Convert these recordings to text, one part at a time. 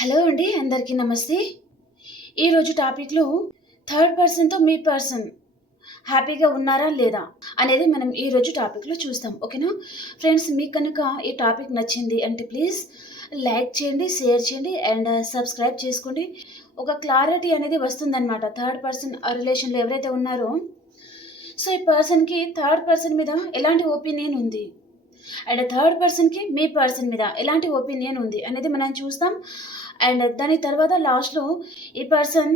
Hello అండి అందరికీ నమస్తే. ఈరోజు టాపిక్లో థర్డ్ పర్సన్తో మీ పర్సన్ హ్యాపీగా ఉన్నారా లేదా అనేది మనం ఈరోజు టాపిక్లో చూస్తాం ఓకేనా? ఫ్రెండ్స్ మీకు కనుక ఈ టాపిక్ నచ్చింది అంటే ప్లీజ్ లైక్ చేయండి షేర్ చేయండి అండ్ సబ్స్క్రైబ్ చేసుకోండి. ఒక క్లారిటీ అనేది వస్తుందన్నమాట థర్డ్ పర్సన్ ఆ రిలేషన్లో ఎవరైతే ఉన్నారో. సో ఈ పర్సన్కి థర్డ్ పర్సన్ మీద ఎలాంటి ఒపీనియన్ ఉంది? అండ్ థర్డ్ పర్సన్కి మీ పర్సన్ మీద ఎలాంటి ఒపీనియన్ ఉంది అనేది మనం చూస్తాం. అండ్ దాని తర్వాత లాస్ట్లో ఈ పర్సన్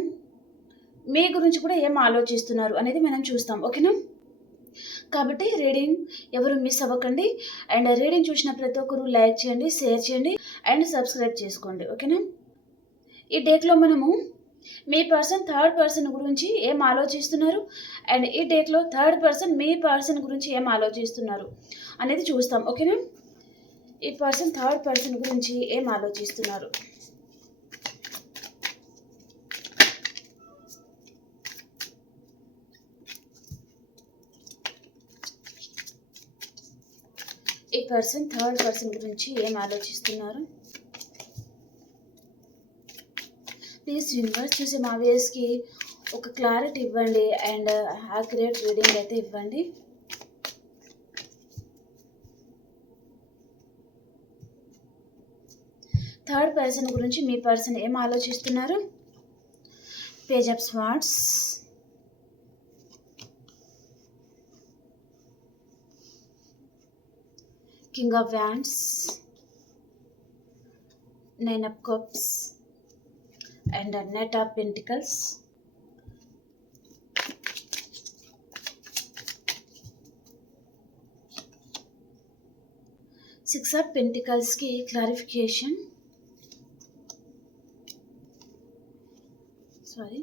మీ గురించి కూడా ఏం ఆలోచిస్తున్నారు అనేది మనం చూస్తాం. ఓకేనా? కాబట్టి రీడింగ్ ఎవరు మిస్ అవ్వకండి. అండ్ రీడింగ్ చూసిన ప్రతి ఒక్కరు లైక్ చేయండి షేర్ చేయండి అండ్ సబ్స్క్రైబ్ చేసుకోండి. ఓకేనా? ఈ డేట్లో మనము మీ పర్సన్ థర్డ్ పర్సన్ గురించి ఏం ఆలోచిస్తున్నారు? అండ్ ఈ డేట్లో థర్డ్ పర్సన్ మీ పర్సన్ గురించి ఏం ఆలోచిస్తున్నారు? అనేది చూస్తాం ఓకేనా ఈ పర్సన్ థర్డ్ పర్సన్ గురించి ఏం ఆలోచిస్తున్నారు? ఈ పర్సన్ థర్డ్ పర్సన్ గురించి ఏం ఆలోచిస్తున్నారు? ప్లీజ్ యూనివర్స్ చూసి మా వేస్కి ఒక క్లారిటీ ఇవ్వండి అండ్ యాక్యురేట్ రీడింగ్ అయితే ఇవ్వండి. థర్డ్ పర్సన్ గురించి మీ పర్సన్ ఏం ఆలోచిస్తున్నారు? Page of swords king of wands nine of cups and knight of pentacles six of పెంటికల్స్కి clarification sorry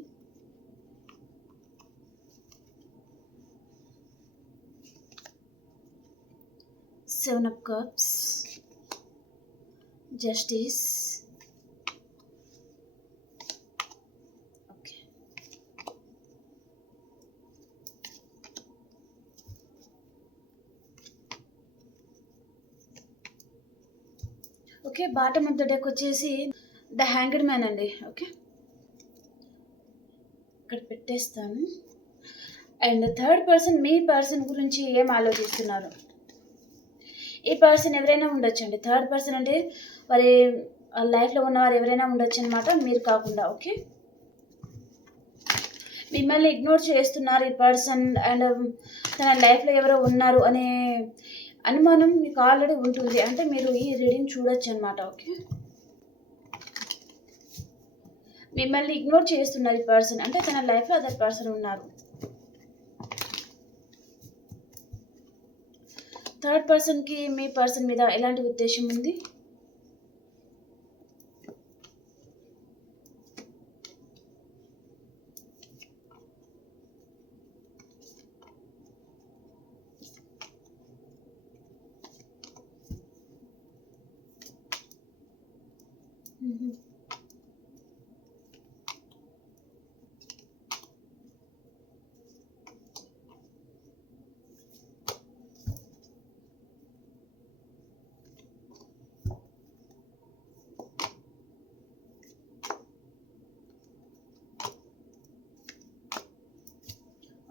seven of cups justice okay okay bottom of the deck వచ్చేసి the hanger man అండి okay? ఇక్కడ పెట్టేస్తాను. And third person మీ person గురించి ఏం ఆలోచిస్తున్నారు? ఈ person ఎవరైనా ఉండొచ్చు అండి థర్డ్ పర్సన్ అంటే వారి లైఫ్లో ఉన్నవారు ఎవరైనా ఉండొచ్చు అనమాట మీరు కాకుండా ఓకే? మిమ్మల్ని ఇగ్నోర్ చేస్తున్నారు ఈ పర్సన్ అండ్ తన లైఫ్లో ఎవరో ఉన్నారు అనే అనుమానం మీకు ఆల్రెడీ ఉంటుంది. అంటే మీరు ఈ రీడింగ్ చూడొచ్చు అనమాట ఓకే? మిమ్మల్ని ఇగ్నోర్ చేస్తున్నారు ఈ పర్సన్. అంటే తన లైఫ్లో అదర్ పర్సన్ ఉన్నారు. థర్డ్ పర్సన్కి మీ పర్సన్ మీద ఎలాంటి ఉద్దేశం ఉంది?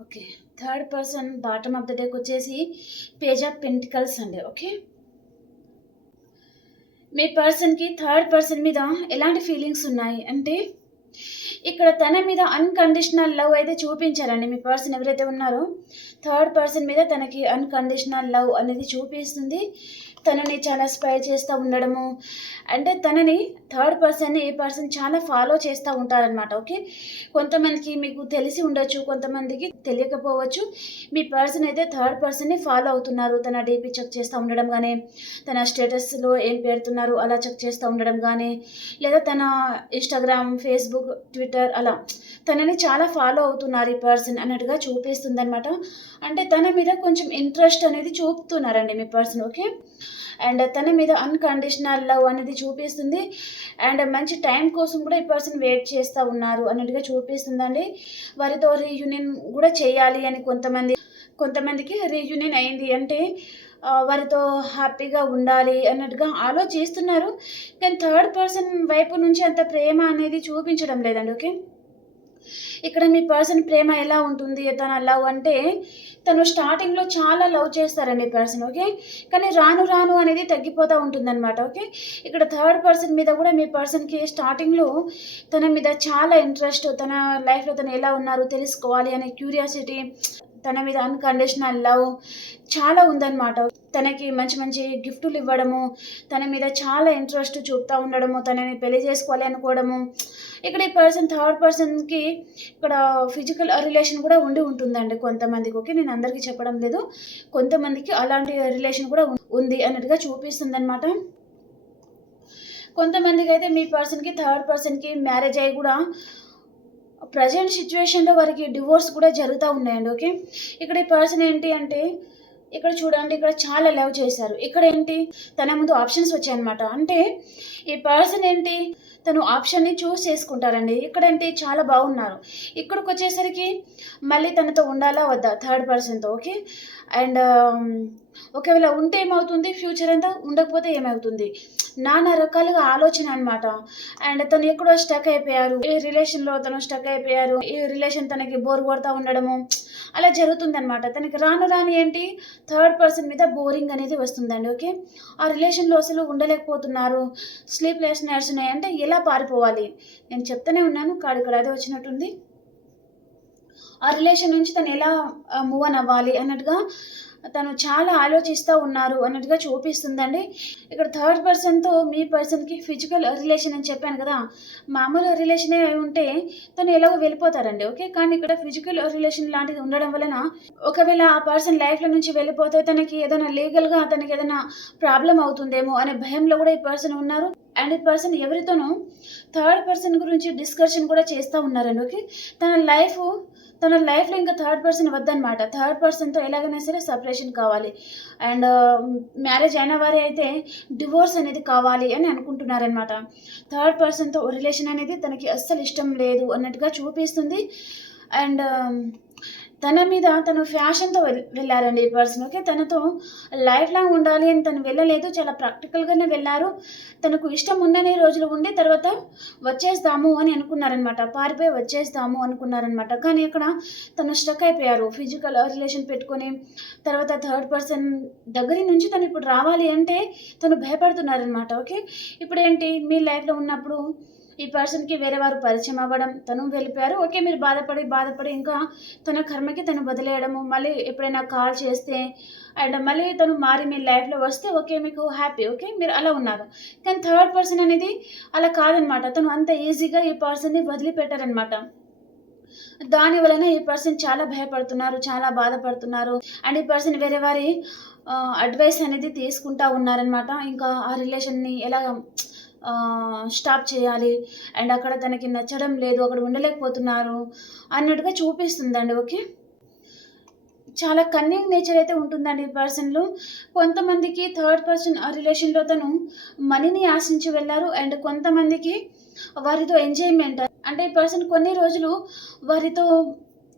Okay. Third person bottom of the deck వచ్చేసి పేజ్ ఆఫ్ పెంటికల్స్ అండి ఓకే? మీ పర్సన్కి థర్డ్ పర్సన్ మీద ఎలాంటి ఫీలింగ్స్ ఉన్నాయి? అంటే ఇక్కడ తన మీద అన్కండిషనల్ లవ్ అయితే చూపించారండి మీ పర్సన్ ఎవరైతే ఉన్నారో. థర్డ్ పర్సన్ మీద తనకి అన్కండిషనల్ లవ్ అనేది చూపిస్తుంది. తనని చాలా స్పై చేస్తూ ఉండడము. అంటే తనని థర్డ్ పర్సన్ని ఏ పర్సన్ చాలా ఫాలో చేస్తూ ఉంటారనమాట ఓకే? కొంతమందికి మీకు తెలిసి ఉండొచ్చు కొంతమందికి తెలియకపోవచ్చు. మీ పర్సన్ అయితే థర్డ్ పర్సన్ని ఫాలో అవుతున్నారు. తన డీపీ చెక్ చేస్తూ ఉండడం కానీ తన స్టేటస్లో ఏం పెడుతున్నారు అలా చెక్ చేస్తూ ఉండడం కానీ లేదా తన ఇన్స్టాగ్రామ్ ఫేస్బుక్ ట్విట్టర్ అలా తనని చాలా ఫాలో అవుతున్నారు ఈ పర్సన్ అన్నట్టుగా చూపిస్తుంది అనమాట అంటే తన మీద కొంచెం ఇంట్రెస్ట్ అనేది చూపుతున్నారండి మీ పర్సన్ ఓకే? అండ్ తన మీద అన్కండిషనల్ లవ్ అనేది చూపిస్తుంది. అండ్ మంచి టైం కోసం కూడా ఈ పర్సన్ వెయిట్ చేస్తూ ఉన్నారు అన్నట్టుగా చూపిస్తుందండి. వారితో రీయూనియన్ కూడా చేయాలి అని కొంతమంది కొంతమందికి రీయూనియన్ అయింది అంటే వారితో హ్యాపీగా ఉండాలి అన్నట్టుగా ఆలోచిస్తున్నారు. కానీ థర్డ్ పర్సన్ వైపు నుంచి అంత ప్రేమ అనేది చూపించడం లేదండి ఓకే? ఇక్కడ మీ పర్సన్ ప్రేమ ఎలా ఉంటుంది? తన లవ్ అంటే తను స్టార్టింగ్లో చాలా లవ్ చేస్తారండి పర్సన్ ఓకే కానీ రాను రాను అనేది తగ్గిపోతూ ఉంటుందన్నమాట ఓకే ఇక్కడ థర్డ్ పర్సన్ మీద కూడా మీ పర్సన్కి స్టార్టింగ్లో తన మీద చాలా ఇంట్రెస్ట్ తన లైఫ్లో తను ఎలా ఉన్నారు తెలుసుకోవాలి అనే క్యూరియాసిటీ తన మీద అన్కండిషనల్ లవ్ చాలా ఉందన్నమాట తనకి మంచి మంచి గిఫ్టులు ఇవ్వడము తన మీద చాలా ఇంట్రెస్ట్ చూపుతూ ఉండడము తనని పెళ్ళి చేసుకోవాలి అనుకోవడము. ఇక్కడ ఈ పర్సన్ థర్డ్ పర్సన్కి ఇక్కడ ఫిజికల్ రిలేషన్ కూడా ఉండి ఉంటుందండి కొంతమందికి ఓకే? నేను అందరికీ చెప్పడం లేదు. కొంతమందికి అలాంటి రిలేషన్ కూడా ఉంది అన్నట్టుగా చూపిస్తుంది అనమాట కొంతమందికి అయితే మీ పర్సన్కి థర్డ్ పర్సన్కి మ్యారేజ్ అయ్యి కూడా ప్రజెంట్ సిచ్యువేషన్లో వారికి డివోర్స్ కూడా జరుగుతూ ఉన్నాయండి ఓకే? ఇక్కడ ఈ పర్సన్ ఏంటి అంటే ఇక్కడ చూడండి ఇక్కడ చాలా లవ్ చేశారు. ఇక్కడ ఏంటి? తన ముందు ఆప్షన్స్ వచ్చాయన్నమాట. అంటే ఈ పర్సన్ ఏంటి? తను ఆప్షన్ని చూస్ చేసుకుంటారండి. ఇక్కడ ఏంటి? చాలా బాగున్నారు. ఇక్కడికి వచ్చేసరికి మళ్ళీ తనతో ఉండాలా వద్దా? థర్డ్ పర్సన్తో ఓకే? అండ్ ఒకవేళ ఉంటే ఏమవుతుంది? ఫ్యూచర్ అంతా ఉండకపోతే ఏమవుతుంది? నానా రకాలుగా ఆలోచన అనమాట అండ్ తను ఎక్కడో స్టక్ అయిపోయారు. ఏ రిలేషన్లో తను స్టక్ అయిపోయారు. ఈ రిలేషన్ తనకి బోర్ కొడతా ఉండడము అలా జరుగుతుందన్నమాట. తనకి రాను రాని ఏంటి? థర్డ్ పర్సన్ మీద బోరింగ్ అనేది వస్తుందండి ఓకే? ఆ రిలేషన్లో అసలు ఉండలేకపోతున్నారు. స్లీప్ నైట్స్ ఉన్నాయి. అంటే ఎలా పారిపోవాలి? నేను చెప్తూనే ఉన్నాను కాడు ఇక్కడ అదే వచ్చినట్టుంది. ఆ రిలేషన్ నుంచి తను ఎలా మూవ్ ఆన్ అవ్వాలి అన్నట్టుగా తను చాలా ఆలోచిస్తూ ఉన్నారు అన్నట్టుగా చూపిస్తుందండి. ఇక్కడ థర్డ్ పర్సన్తో మీ పర్సన్కి ఫిజికల్ రిలేషన్ అని చెప్పాను కదా మామూలు రిలేషనే అయి ఉంటే తను ఎలాగో వెళ్ళిపోతారండి ఓకే? కానీ ఇక్కడ ఫిజికల్ రిలేషన్ లాంటిది ఉండడం వలన ఒకవేళ ఆ పర్సన్ లైఫ్లో నుంచి వెళ్ళిపోతే తనకి ఏదైనా లీగల్గా తనకి ఏదైనా ప్రాబ్లం అవుతుందేమో అనే భయంలో కూడా ఈ పర్సన్ ఉన్నారు. అండ్ పర్సన్ ఎవరితోనూ థర్డ్ పర్సన్ గురించి డిస్కషన్ కూడా చేస్తూ ఉన్నారండి ఓకే తన లైఫ్ తన లైఫ్లో ఇంకా థర్డ్ పర్సన్ వద్దనమాట థర్డ్ పర్సన్తో ఎలాగైనా సరే సపరేషన్ కావాలి. అండ్ మ్యారేజ్ uh, అయిన వారే అయితే డివోర్స్ అనేది కావాలి అని అనుకుంటున్నారనమాట థర్డ్ పర్సన్తో రిలేషన్ అనేది తనకి అస్సలు ఇష్టం లేదు అన్నట్టుగా చూపిస్తుంది. అండ్ తన మీద తను ఫ్యాషన్తో వెళ్ళారండి ఈ పర్సన్ ఓకే? తనతో లైఫ్ లాంగ్ ఉండాలి అని తను వెళ్ళలేదు చాలా ప్రాక్టికల్గానే వెళ్ళారు. తనకు ఇష్టం ఉన్నన్ని రోజులు ఉండి తర్వాత వచ్చేస్తాము అని అనుకున్నారనమాట. పారిపోయి వచ్చేస్తాము అనుకున్నారనమాట. కానీ ఇక్కడ తను స్ట్రక్ అయిపోయారు ఫిజికల్ రిలేషన్ పెట్టుకొని. తర్వాత థర్డ్ పర్సన్ దగ్గర నుంచి తను ఇప్పుడు రావాలి అంటే తను భయపడుతున్నారనమాట ఓకే? ఇప్పుడు ఏంటి మీ లైఫ్లో ఉన్నప్పుడు ఈ పర్సన్కి వేరే వారు పరిచయం అవ్వడం తను వెళ్ళిపోయారు. ఓకే మీరు బాధపడి బాధపడి ఇంకా తన కర్మకి తను వదిలేయడము మళ్ళీ ఎప్పుడైనా కాల్ చేస్తే అండ్ మళ్ళీ తను మారి మీ లైఫ్లో వస్తే ఓకే మీకు హ్యాపీ ఓకే మీరు అలా ఉన్నారు. కానీ థర్డ్ పర్సన్ అనేది అలా కాదనమాట. తను అంత ఈజీగా ఈ పర్సన్ని వదిలిపెట్టారనమాట. దాని వలన ఈ పర్సన్ చాలా భయపడుతున్నారు చాలా బాధపడుతున్నారు. అండ్ ఈ పర్సన్ వేరే వారి అడ్వైస్ అనేది తీసుకుంటా ఉన్నారనమాట. ఇంకా ఆ రిలేషన్ని ఎలా స్టాప్ చేయాలి. అండ్ అక్కడ తనకి నచ్చడం లేదు అక్కడ ఉండలేకపోతున్నారు అన్నట్టుగా చూపిస్తుందండి ఓకే? చాలా కన్నింగ్ నేచర్ అయితే ఉంటుందండి ఈ పర్సన్లో కొంతమందికి థర్డ్ పర్సన్ ఆ రిలేషన్లో తను మనీని ఆశించి వెళ్ళారు అండ్ కొంతమందికి వారితో ఎంజాయ్మెంట్ అంటే ఈ పర్సన్ కొన్ని రోజులు వారితో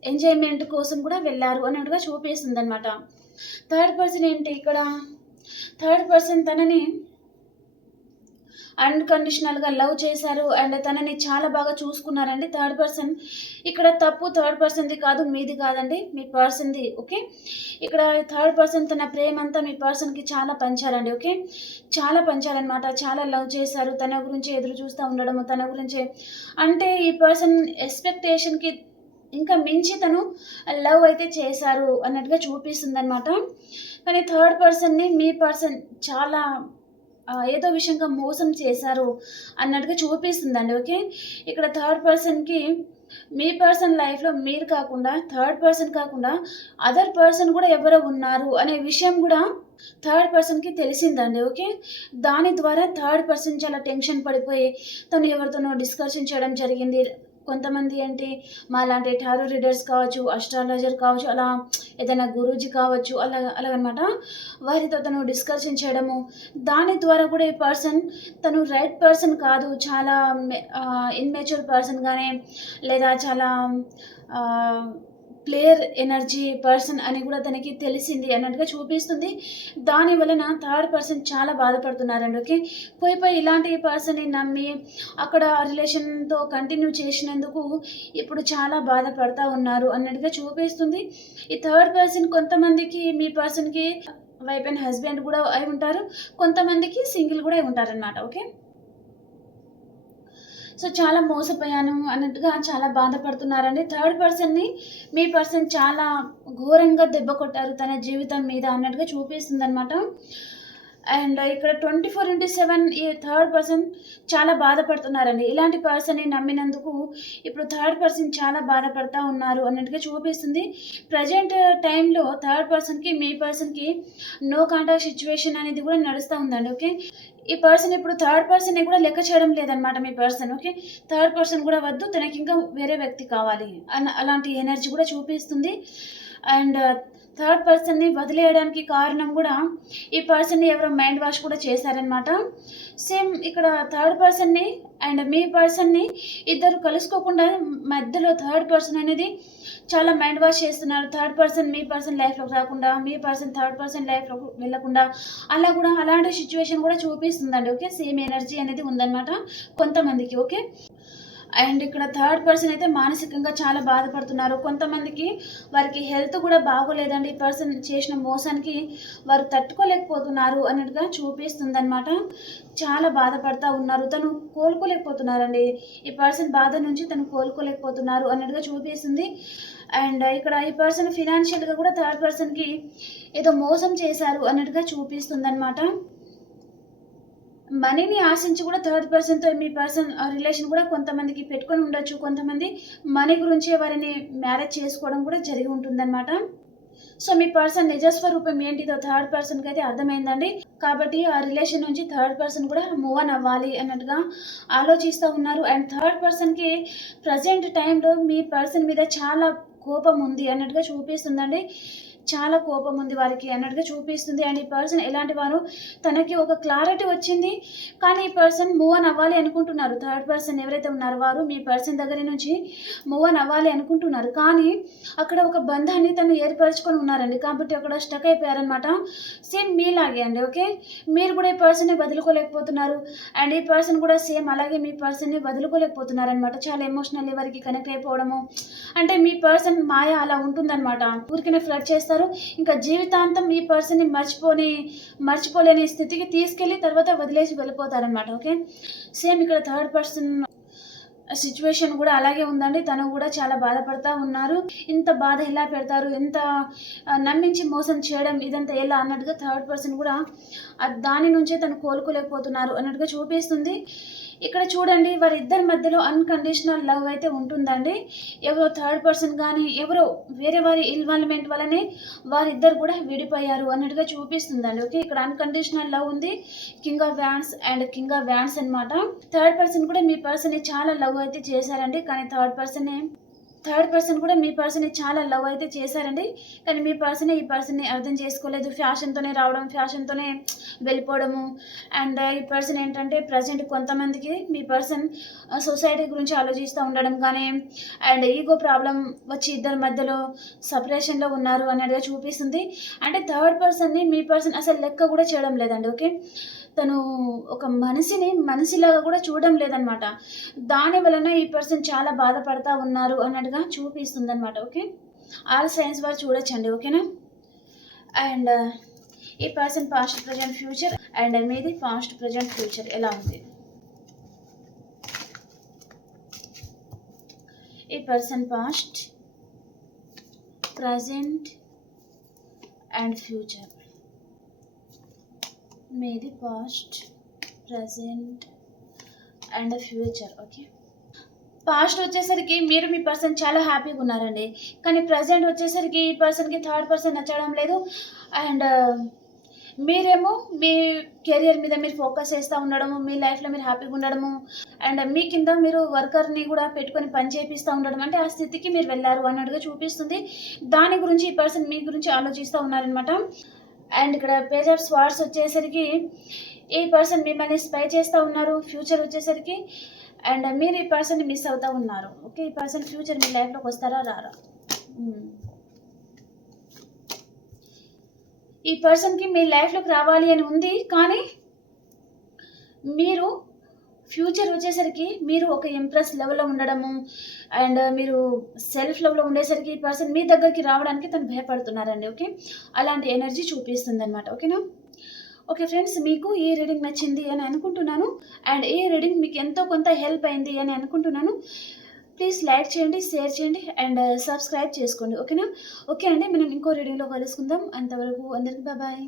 ఎంజాయ్మెంట్ కోసం కూడా వెళ్ళారు అన్నట్టుగా చూపిస్తుంది అనమాట థర్డ్ పర్సన్ ఏంటి ఇక్కడ? థర్డ్ పర్సన్ తనని అన్కండిషనల్గా లవ్ చేశారు అండ్ తనని చాలా బాగా చూసుకున్నారండి. థర్డ్ పర్సన్ ఇక్కడ తప్పు థర్డ్ పర్సన్ది కాదు మీది కాదండి. మీ పర్సన్ది ఓకే? ఇక్కడ థర్డ్ పర్సన్ తన ప్రేమ అంతా మీ పర్సన్కి చాలా పంచారండి ఓకే? చాలా పంచారనమాట చాలా లవ్ చేశారు. తన గురించి ఎదురు చూస్తూ ఉండడము తన గురించి. అంటే ఈ పర్సన్ ఎక్స్పెక్టేషన్కి ఇంకా మించి తను లవ్ అయితే చేశారు అన్నట్టుగా చూపిస్తుంది అనమాట కానీ థర్డ్ పర్సన్ని మీ పర్సన్ చాలా ఏదో విషయంగా మోసం చేశారు అన్నట్టుగా చూపిస్తుందండి ఓకే? ఇక్కడ థర్డ్ పర్సన్కి మీ పర్సన్ లైఫ్లో మీరు కాకుండా థర్డ్ పర్సన్ కాకుండా అదర్ పర్సన్ కూడా ఎవరో ఉన్నారు అనే విషయం కూడా థర్డ్ పర్సన్కి తెలిసిందండి ఓకే? దాని ద్వారా థర్డ్ పర్సన్ చాలా టెన్షన్ పడిపోయి తను ఎవరితోనో డిస్కషన్ చేయడం జరిగింది కొంతమంది ఏంటి మా లాంటి టారో రీడర్స్ కావచ్చు అస్ట్రాలజర్ కావచ్చు అలా ఏదైనా గురూజీ కావచ్చు అలా అలాగనమాట. వారితో తను డిస్కషన్ చేయడము దాని ద్వారా కూడా ఈ పర్సన్ తను రైట్ పర్సన్ కాదు చాలా ఇన్మెచ్యూర్ పర్సన్గానే లేదా చాలా క్లియర్ ఎనర్జీ పర్సన్ అని కూడా తనకి తెలిసింది అన్నట్టుగా చూపిస్తుంది. దాని వలన థర్డ్ పర్సన్ చాలా బాధపడుతున్నారండి ఓకే పోయి పోయి ఇలాంటి పర్సన్ని నమ్మి అక్కడ రిలేషన్తో కంటిన్యూ చేసినందుకు ఇప్పుడు చాలా బాధపడతా ఉన్నారు అన్నట్టుగా చూపిస్తుంది. ఈ థర్డ్ పర్సన్ కొంతమందికి మీ పర్సన్కి వైఫ్ అండ్ హస్బెండ్ కూడా అయి ఉంటారు కొంతమందికి సింగిల్ కూడా అయి ఉంటారనమాట ఓకే సో చాలా మోసపోయాను అన్నట్టుగా చాలా బాధపడుతున్నారండి. థర్డ్ పర్సన్ని మీ పర్సన్ చాలా ఘోరంగా దెబ్బ కొట్టారు తన జీవితం మీద అన్నట్టుగా చూపిస్తుంది అనమాట అండ్ ఇక్కడ ట్వంటీ ఫోర్ ఇంటూ సెవెన్ ఈ థర్డ్ పర్సన్ చాలా బాధపడుతున్నారండి. ఇలాంటి పర్సన్ని నమ్మినందుకు ఇప్పుడు థర్డ్ పర్సన్ చాలా బాధపడతా ఉన్నారు అన్నట్టుగా చూపిస్తుంది. ప్రజెంట్ టైంలో థర్డ్ పర్సన్కి మీ పర్సన్కి నో కాంటాక్ట్ సిచ్యువేషన్ అనేది కూడా నడుస్తూ ఉందండి. ఓకే? ఈ పర్సన్ ఇప్పుడు థర్డ్ పర్సన్ కూడా లెక్క చేయడం లేదనమాట మీ పర్సన్. ఓకే? థర్డ్ పర్సన్ కూడా వద్దు తనకి ఇంకా వేరే వ్యక్తి కావాలి అన్న అలాంటి ఎనర్జీ కూడా చూపిస్తుంది. అండ్ థర్డ్ పర్సన్ని వదిలేయడానికి కారణం కూడా ఈ పర్సన్ని ఎవరో మైండ్ వాష్ కూడా చేశారనమాట సేమ్ ఇక్కడ థర్డ్ పర్సన్ని అండ్ మీ పర్సన్ని ఇద్దరు కలుసుకోకుండా మధ్యలో థర్డ్ పర్సన్ అనేది చాలా మైండ్ వాష్ చేస్తున్నారు. థర్డ్ పర్సన్ మీ పర్సన్ లైఫ్లోకి రాకుండా మీ పర్సన్ థర్డ్ పర్సన్ లైఫ్లోకి వెళ్ళకుండా అలా కూడా అలాంటి సిచ్యువేషన్ కూడా చూపిస్తుందండి. ఓకే? సేమ్ ఎనర్జీ అనేది ఉందన్నమాట కొంతమందికి. ఓకే? అండ్ ఇక్కడ థర్డ్ పర్సన్ అయితే మానసికంగా చాలా బాధపడుతున్నారు. కొంతమందికి వారికి హెల్త్ కూడా బాగోలేదండి. ఈ పర్సన్ చేసిన మోసానికి వారు తట్టుకోలేకపోతున్నారు అన్నట్టుగా చూపిస్తుంది అనమాట చాలా బాధపడతా ఉన్నారు. తను కోలుకోలేకపోతున్నారండి. ఈ పర్సన్ బాధ నుంచి తను కోలుకోలేకపోతున్నారు అన్నట్టుగా చూపిస్తుంది. అండ్ ఇక్కడ ఈ పర్సన్ ఫినాన్షియల్గా కూడా థర్డ్ పర్సన్కి ఏదో మోసం చేశారు అన్నట్టుగా చూపిస్తుంది అనమాట మనీని ఆశించి కూడా థర్డ్ పర్సన్తో మీ పర్సన్ రిలేషన్ కూడా కొంతమందికి పెట్టుకొని ఉండొచ్చు. కొంతమంది మనీ గురించి వారిని మ్యారేజ్ చేసుకోవడం కూడా జరిగి ఉంటుందన్నమాట. సో మీ పర్సన్ నిజస్వరూపం ఏంటిదో థర్డ్ పర్సన్కి అయితే అర్థమైందండి. కాబట్టి ఆ రిలేషన్ నుంచి థర్డ్ పర్సన్ కూడా మూవ్ ఆన్ అవ్వాలి అన్నట్టుగా ఆలోచిస్తూ ఉన్నారు. అండ్ థర్డ్ పర్సన్కి ప్రజెంట్ టైంలో మీ పర్సన్ మీద చాలా కోపం ఉంది అన్నట్టుగా చూపిస్తుందండి. చాలా కోపం ఉంది వారికి అన్నట్టుగా చూపిస్తుంది. అండ్ ఈ పర్సన్ ఎలాంటి వారు? తనకి ఒక క్లారిటీ వచ్చింది. కానీ ఈ పర్సన్ మూవ్ ఆన్ అవ్వాలి అనుకుంటున్నారు. థర్డ్ పర్సన్ ఎవరైతే ఉన్నారో వారు మీ పర్సన్ దగ్గర నుంచి మూవ్ ఆన్ అవ్వాలి అనుకుంటున్నారు. కానీ అక్కడ ఒక బంధాన్ని తను ఏర్పరచుకొని ఉన్నారండి. కాబట్టి అక్కడ స్టక్ అయిపోయారనమాట సేమ్ మీలాగే అండి ఓకే? మీరు కూడా ఈ పర్సన్ని వదులుకోలేకపోతున్నారు. అండ్ ఈ పర్సన్ కూడా సేమ్ అలాగే మీ పర్సన్ని వదులుకోలేకపోతున్నారనమాట చాలా ఎమోషనల్ ఎవరికి కనెక్ట్ అయిపోవడము. అంటే మీ పర్సన్ మాయ అలా ఉంటుందన్నమాట. ఊరికనే ఫ్లడ్ చేస్తారు. ఇంకా జీవితాంతం ఈ పర్సన్ని మర్చిపోని మర్చిపోలేని స్థితికి తీసుకెళ్ళి తర్వాత వదిలేసి వెళ్ళిపోతారనమాట ఓకే సేమ్ ఇక్కడ థర్డ్ పర్సన్ సిచ్యువేషన్ కూడా అలాగే ఉందండి. తను కూడా చాలా బాధపడతా ఉన్నారు. ఇంత బాధ ఎలా పెడతారు? ఎంత నమ్మించి మోసం చేయడం ఇదంతా ఎలా అన్నట్టుగా థర్డ్ పర్సన్ కూడా దాని నుంచే తను కోలుకోలేకపోతున్నారు అన్నట్టుగా చూపిస్తుంది. ఇక్కడ చూడండి వారిద్దరి మధ్యలో అన్కండిషనల్ లవ్ అయితే ఉంటుందండి. ఎవరో థర్డ్ పర్సన్ కానీ ఎవరో వేరే వారి ఇన్వాల్వ్మెంట్ వల్లనే వారిద్దరు కూడా విడిపోయారు అన్నట్టుగా చూపిస్తుందండి. ఓకే ఇక్కడ అన్కండిషనల్ లవ్ ఉంది. King of wands and king of wands అన్నమాట. థర్డ్ పర్సన్ కూడా మీ పర్సన్ చాలా లవ్ అయితే చేశారండి. కానీ థర్డ్ పర్సన్ థర్డ్ పర్సన్ కూడా మీ పర్సన్ చాలా లవ్ అయితే చేశారండి. కానీ మీ పర్సనే ఈ పర్సన్ని అర్థం చేసుకోలేదు. ఫ్యాషన్తోనే రావడం ఫ్యాషన్తోనే వెళ్ళిపోవడము. అండ్ ఈ పర్సన్ ఏంటంటే ప్రజెంట్ కొంతమందికి మీ పర్సన్ సొసైటీ గురించి ఆలోచిస్తూ ఉండడం కానీ అండ్ ఈగో ప్రాబ్లం వచ్చి ఇద్దరి మధ్యలో సపరేషన్లో ఉన్నారు అన్నట్టుగా చూపిస్తుంది. అంటే థర్డ్ పర్సన్ని మీ పర్సన్ అసలు లెక్క కూడా చేయడం లేదండి ఓకే? తను ఒక మనిషిని మనిషిలాగా కూడా చూడడం లేదనమాట దాని వలన ఈ పర్సన్ చాలా బాధపడతా ఉన్నారు అన్నట్టుగా చూపిస్తుంది అనమాట ఓకే? ఆల్ సైన్స్ వారు చూడొచ్చండి ఓకేనా? అండ్ ఈ person past present future and మీది పాస్ట్ ప్రజెంట్ ఫ్యూచర్ ఎలా ఉంది? ఈ person past present and future. మీది past present and future okay? Past వచ్చేసరికి మీరు మీ పర్సన్ చాలా హ్యాపీగా ఉన్నారండి. కానీ ప్రజెంట్ వచ్చేసరికి ఈ పర్సన్కి థర్డ్ పర్సన్ నచ్చడం లేదు. అండ్ మీరేమో మీ కెరియర్ మీద మీరు ఫోకస్ చేస్తూ ఉండడము మీ లైఫ్లో మీరు హ్యాపీగా ఉండడము అండ్ మీ కింద మీరు వర్కర్ని కూడా పెట్టుకొని పని చేపిస్తూ ఉండడం అంటే ఆ స్థితికి మీరు వెళ్ళారు అన్నట్టుగా చూపిస్తుంది. దాని గురించి ఈ పర్సన్ మీ గురించి ఆలోచిస్తూ ఉన్నారనమాట అండ్ ఇక్కడ పేజ్ ఆఫ్ స్వార్డ్స్ వచ్చేసరికి ఈ పర్సన్ మిమ్మల్ని స్పై చేస్తూ ఉన్నారు ఫ్యూచర్ వచ్చేసరికి. అండ్ మీరు ఈ పర్సన్ని మిస్ అవుతూ ఉన్నారు. ఓకే ఈ పర్సన్ ఫ్యూచర్ మీ లైఫ్లోకి వస్తారా రారా? ఈ పర్సన్కి మీ లైఫ్లోకి రావాలి అని ఉంది కానీ మీరు ఫ్యూచర్ వచ్చేసరికి మీరు ఒక ఇంప్రెస్ లెవెల్లో ఉండడము అండ్ మీరు సెల్ఫ్ లెవెల్లో ఉండేసరికి ఈ పర్సన్ మీ దగ్గరికి రావడానికి తను భయపడుతున్నారండి ఓకే? అలాంటి ఎనర్జీ చూపిస్తుంది అనమాట ఓకేనా? ఓకే ఫ్రెండ్స్ మీకు ఈ రీడింగ్ నచ్చింది అని అనుకుంటున్నాను అండ్ ఈ రీడింగ్ మీకు ఎంతో కొంత హెల్ప్ అయింది అని అనుకుంటున్నాను. ప్లీజ్ లైక్ చేయండి షేర్ చేయండి అండ్ సబ్స్క్రైబ్ చేసుకోండి ఓకేనా? ఓకే అండి మనం ఇంకో రీడింగ్లో కలుసుకుందాం. అంతవరకు అందరికీ బాయ్.